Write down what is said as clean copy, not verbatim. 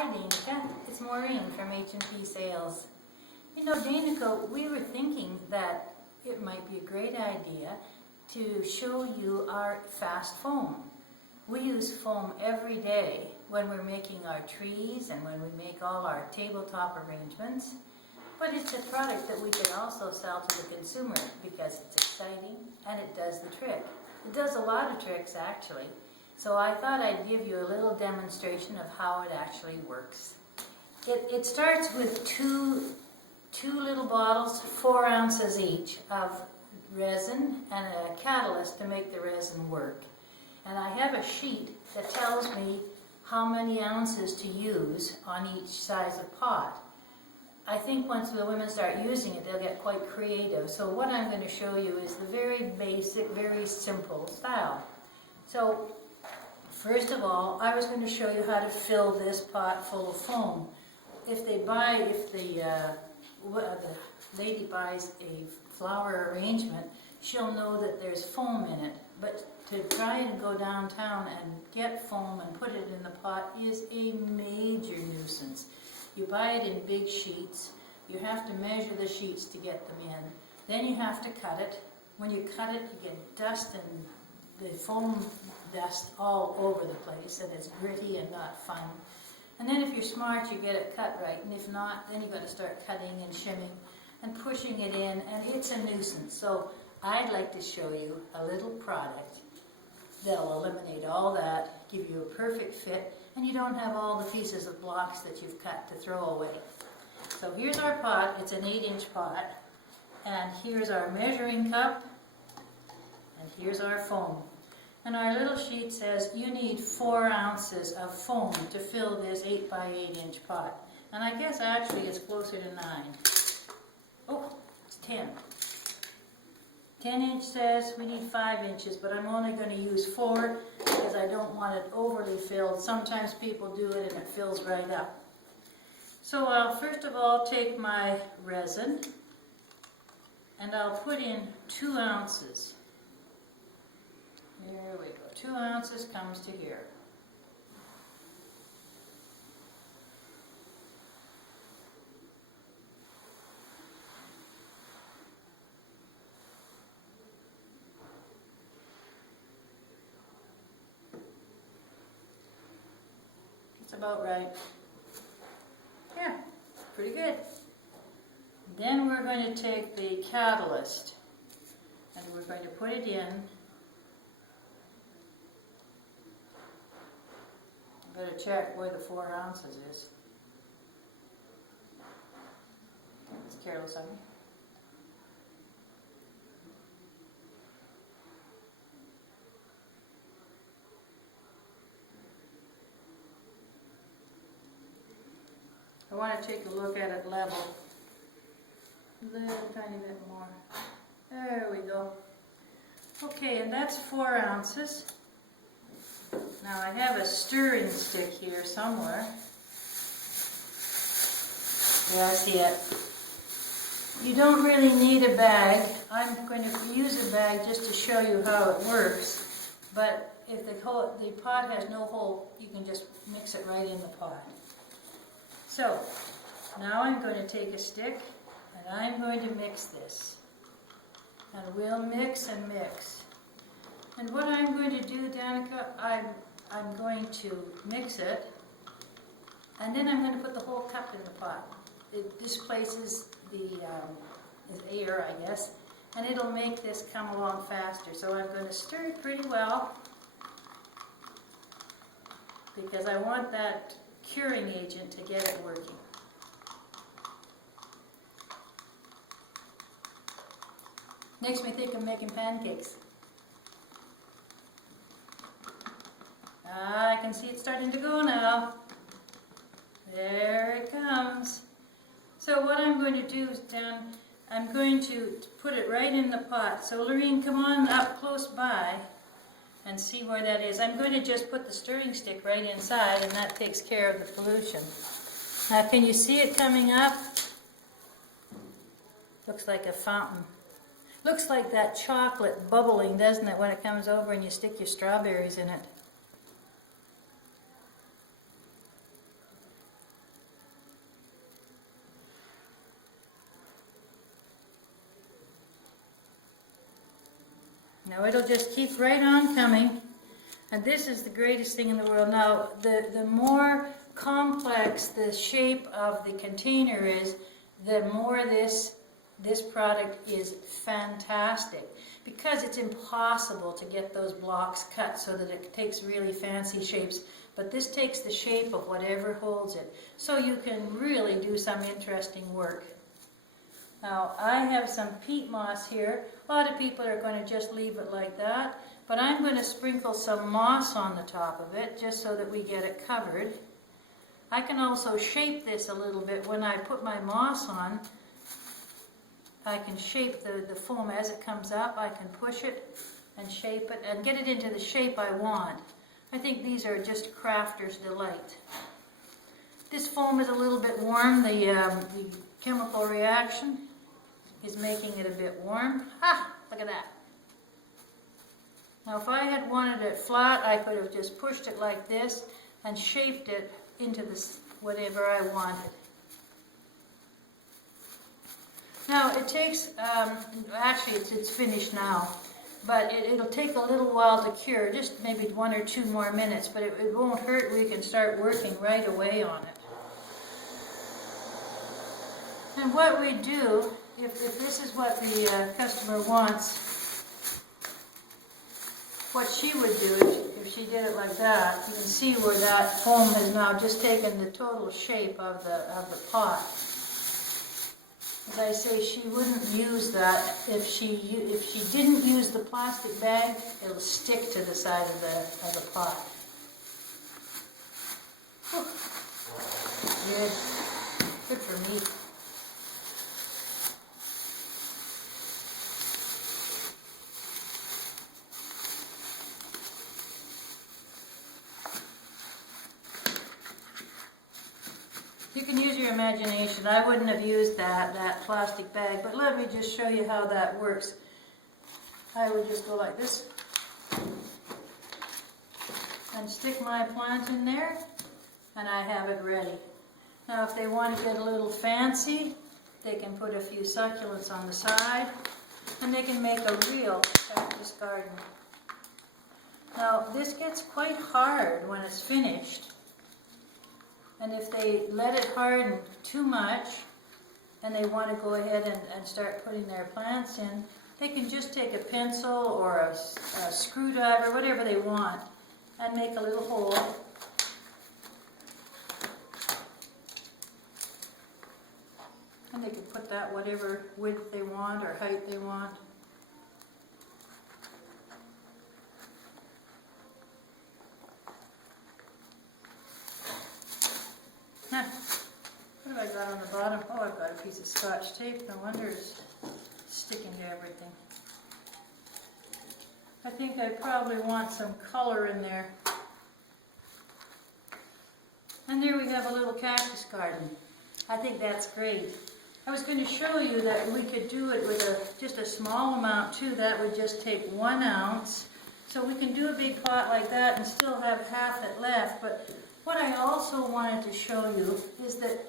Hi Danica, it's Maureen from H&P Sales. You know, Danica, we were thinking that it might be a great idea to show you our fast foam. We use foam every day when we're making our trees and when we make all our tabletop arrangements. But it's a product that we can also sell to the consumer because it's exciting and it does the trick. It does a lot of tricks actually. So I thought I'd give you a little demonstration of how it actually works. It starts with two little bottles, 4 ounces each, of resin and a catalyst to make the resin work. And I have a sheet that tells me how many ounces to use on each size of pot. I think once the women start using it, they'll get quite creative. So what I'm going to show you is the very basic, very simple style. So first of all, I was going to show you how to fill this pot full of foam. If the lady buys a flower arrangement, she'll know that there's foam in it. But to try and go downtown and get foam and put it in the pot is a major nuisance. You buy it in big sheets. You have to measure the sheets to get them in. Then you have to cut it. When you cut it, you get dust and the foam dust all over the place, and it's gritty and not fun. And then if you're smart, you get it cut right, and if not, then you've got to start cutting and shimming and pushing it in, and it's a nuisance. So I'd like to show you a little product that'll eliminate all that, give you a perfect fit, and you don't have all the pieces of blocks that you've cut to throw away. So here's our pot. It's an 8-inch pot, and here's our measuring cup, and here's our foam. And our little sheet says you need 4 ounces of foam to fill this 8 by 8-inch pot. And I guess actually it's closer to 9. Oh, it's 10. 10-inch says we need 5 inches, but I'm only going to use 4 because I don't want it overly filled. Sometimes people do it and it fills right up. So I'll first of all take my resin and I'll put in 2 ounces. There we go. 2 ounces comes to here. It's about right. Yeah, pretty good. Then we're going to take the catalyst and we're going to put it in. Better check where the 4 ounces is. It's careless of me. I want to take a look at it level. A little tiny bit more. There we go. Okay, and that's 4 ounces. Now I have a stirring stick here somewhere. Yeah, I see it. You don't really need a bag. I'm going to use a bag just to show you how it works. But if the pot has no hole, you can just mix it right in the pot. So now I'm going to take a stick and I'm going to mix this. And we'll mix and mix. And what I'm going to do, Danica, I'm going to mix it, and then I'm going to put the whole cup in the pot. It displaces the air, I guess, and it'll make this come along faster. So I'm going to stir it pretty well, because I want that curing agent to get it working. Makes me think of making pancakes. I can see it starting to go now. There it comes. So what I'm going to do is I'm going to put it right in the pot. So Lorene, come on up close by and see where that is. I'm going to just put the stirring stick right inside and that takes care of the pollution. Now can you see it coming up? Looks like a fountain. Looks like that chocolate bubbling, doesn't it, when it comes over and you stick your strawberries in it. Now it'll just keep right on coming. And this is the greatest thing in the world. Now, the more complex the shape of the container is, the more this product is fantastic. Because it's impossible to get those blocks cut so that it takes really fancy shapes. But this takes the shape of whatever holds it. So you can really do some interesting work. Now, I have some peat moss here. A lot of people are going to just leave it like that. But I'm going to sprinkle some moss on the top of it, just so that we get it covered. I can also shape this a little bit. When I put my moss on, I can shape the foam as it comes up. I can push it and shape it and get it into the shape I want. I think these are just crafter's delight. This foam is a little bit warm. The chemical reaction is making it a bit warm. Ah, look at that. Now if I had wanted it flat, I could have just pushed it like this and shaped it into this whatever I wanted. Now it takes, actually it's finished now, but it'll take a little while to cure, just maybe 1 or 2 more minutes, but it won't hurt. We can start working right away on it. And what we do, if this is what the customer wants, what she would do if she did it like that, you can see where that foam has now just taken the total shape of the pot. As I say, she wouldn't use that. If she didn't use the plastic bag, it'll stick to the side of the pot. Good. Good for me. You can use your imagination. I wouldn't have used that plastic bag, but let me just show you how that works. I would just go like this and stick my plant in there, and I have it ready. Now if they want to get a little fancy, they can put a few succulents on the side, and they can make a real cactus garden. Now this gets quite hard when it's finished. And if they let it harden too much, and they want to go ahead and start putting their plants in, they can just take a pencil or a screwdriver, whatever they want, and make a little hole. And they can put that whatever width they want or height they want. What have I got on the bottom? Oh, I've got a piece of Scotch tape. No wonder it's sticking to everything. I think I probably want some color in there. And there we have a little cactus garden. I think that's great. I was going to show you that we could do it with just a small amount too. That would just take 1 ounce. So we can do a big pot like that and still have half it left. But what I also wanted to show you is that